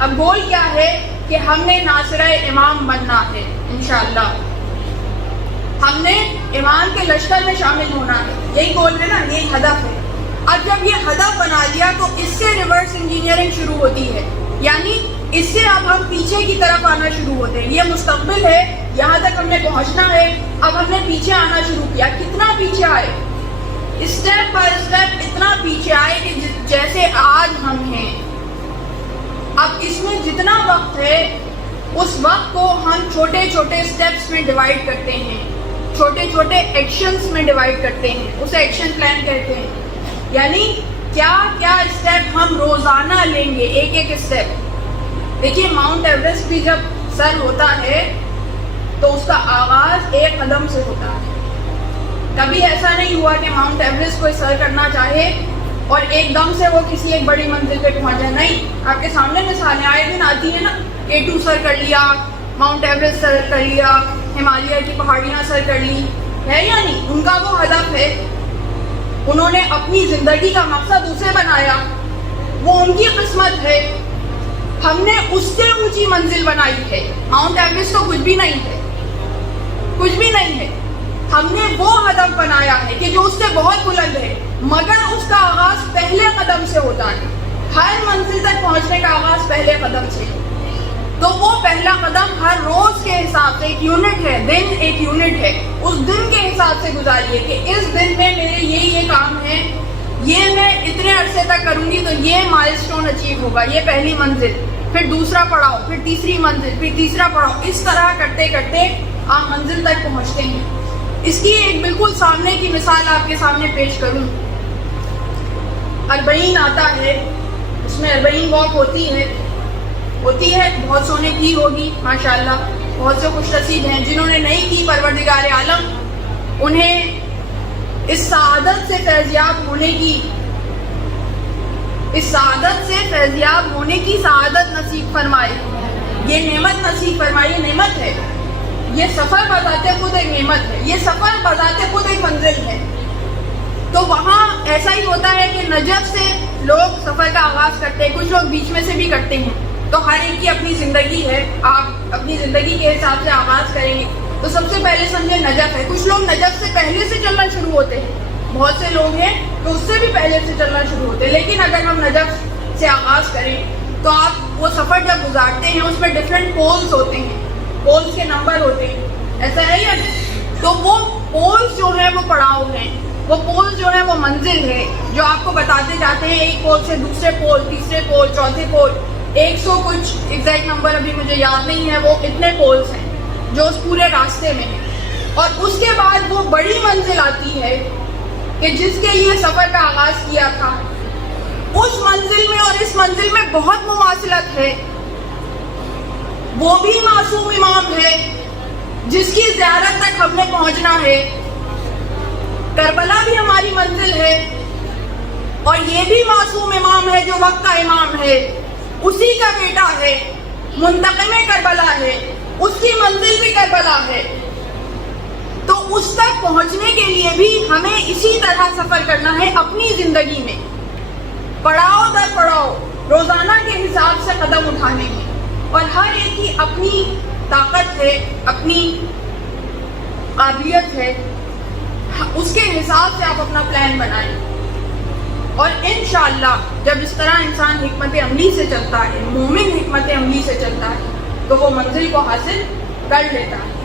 اب گول کیا ہے کہ ہم نے ناصرہ امام بننا ہے انشاءاللہ، ہم نے امام کے لشکر میں شامل ہونا ہے، یہی گول ہے نا، یہی ہدف ہے۔ اب جب یہ ہدف بنا لیا تو اس سے ریورس انجینئرنگ شروع ہوتی ہے، یعنی اس سے اب ہم پیچھے کی طرف آنا شروع ہوتے ہیں۔ یہ مستقبل ہے، یہاں تک ہم نے پہنچنا ہے، اب ہم نے پیچھے آنا شروع کیا۔ کتنا پیچھے آئے؟ اسٹیپ بائی اسٹیپ اتنا پیچھے آئے کہ جیسے آج ہم ہیں۔ اب اس میں جتنا وقت ہے اس وقت کو ہم چھوٹے چھوٹے اسٹیپس میں ڈیوائڈ کرتے ہیں، چھوٹے چھوٹے ایکشنز میں ڈیوائڈ کرتے ہیں، اسے ایکشن پلان کہتے ہیں۔ یعنی کیا کیا اسٹیپ ہم روزانہ لیں گے، ایک ایک اسٹیپ۔ دیکھیے ماؤنٹ ایوریسٹ بھی جب سر ہوتا ہے تو اس کا آغاز ایک قدم سے ہوتا ہے۔ کبھی ایسا نہیں ہوا کہ ماؤنٹ ایوریسٹ کو سر کرنا چاہے اور ایک دم سے وہ کسی ایک بڑی منزل پہ پہنچ جائے، نہیں۔ آپ کے سامنے مثالیں آئے دن آتی ہیں نا، K2 سر کر لیا، ماؤنٹ ایوریسٹ سر کر لیا، ہمالیہ کی پہاڑیاں سر کر لی، ہے یا نہیں؟ ان کا وہ ہدف ہے، انہوں نے اپنی زندگی کا مقصد اسے بنایا، وہ ان کی قسمت ہے۔ ہم نے اس سے اونچی منزل بنائی ہے۔ ماؤنٹ ایوریسٹ تو کچھ بھی نہیں ہے، کچھ بھی نہیں ہے۔ ہم نے وہ ہدف بنایا ہے کہ جو اس سے بہت بلند ہے، مگر اس کا آغاز پہلے قدم سے ہوتا ہے۔ ہر منزل تک پہنچنے کا آغاز پہلے قدم سے، تو وہ پہلا قدم ہر روز کے حساب سے ایک یونٹ ہے، دن ایک یونٹ ہے، اس دن کے حساب سے گزاریے کہ اس دن میں میرے یہ کام ہے، یہ میں اتنے عرصے تک کروں گی تو یہ مائلسٹون اچیو ہوگا، یہ پہلی منزل، پھر دوسرا پڑاؤ، پھر تیسری منزل، پھر تیسرا پڑاؤ، اس طرح کرتے کرتے آپ منزل تک پہنچتے ہیں۔ اس کی ایک بالکل سامنے کی مثال آپ کے سامنے پیش کروں۔ 40 آتا ہے، اس میں 40 واک ہوتی ہے، بہت سونے کی ہوگی ماشاءاللہ، بہت سے خوش نصیب ہیں جنہوں نے نہیں کی، پروردگار عالم انہیں اس سعادت سے فیضیاب ہونے کی سعادت نصیب فرمائے، یہ نعمت نصیب فرمائے۔ یہ نعمت ہے، یہ سفر بذات خود ایک نعمت ہے، یہ سفر بذات خود ایک منزل ہے۔ تو وہاں ایسا ہی ہوتا ہے کہ نجف سے لوگ سفر کا آغاز کرتے ہیں، کچھ لوگ بیچ میں سے بھی کرتے ہیں، تو ہر ایک کی اپنی زندگی ہے، آپ اپنی زندگی کے حساب سے آغاز کریں گے۔ تو سب سے پہلے سمجھے نجف ہے، کچھ لوگ نجف سے پہلے سے چلنا شروع ہوتے ہیں، بہت سے لوگ ہیں تو اس سے بھی پہلے سے چلنا شروع ہوتے ہیں۔ لیکن اگر ہم نجف سے آغاز کریں تو آپ وہ سفر جب گزارتے ہیں اس میں ڈفرینٹ پولز ہوتے ہیں، پولز کے نمبر ہوتے ہیں، ایسا ہے یا نہیں؟ تو وہ پولز جو ہیں وہ پڑاؤ ہیں، وہ پولز جو ہیں وہ منزل ہے جو آپ کو بتاتے جاتے ہیں ایک پول سے دوسرے پول، تیسرے پول، چوتھے پول، 100 کچھ ایگزیکٹ نمبر ابھی مجھے یاد نہیں ہے، وہ اتنے پولز ہیں جو اس پورے راستے میں ہیں۔ اور اس کے بعد وہ بڑی منزل آتی ہے کہ جس کے لیے سفر کا آغاز کیا تھا، اس منزل میں اور اس منزل میں بہت مماثلت ہے۔ وہ بھی معصوم امام ہے جس کی زیارت تک ہم نے پہنچنا ہے، کربلا بھی ہماری منزل ہے، اور یہ بھی معصوم امام ہے جو وقت کا امام ہے، اسی کا بیٹا ہے، منتقم کربلا ہے، اس کی منزل بھی کربلا ہے۔ تو اس تک پہنچنے کے لیے بھی ہمیں اسی طرح سفر کرنا ہے اپنی زندگی میں، پڑاؤ در پڑاؤ، روزانہ کے حساب سے قدم اٹھانے میں، اور ہر ایک کی اپنی طاقت ہے، اپنی قابلیت ہے، اس کے حساب سے آپ اپنا پلان بنائیں۔ اور انشاءاللہ جب اس طرح انسان حکمت عملی سے چلتا ہے، مومن حکمت عملی سے چلتا ہے، تو وہ منزل کو حاصل کر لیتا ہے۔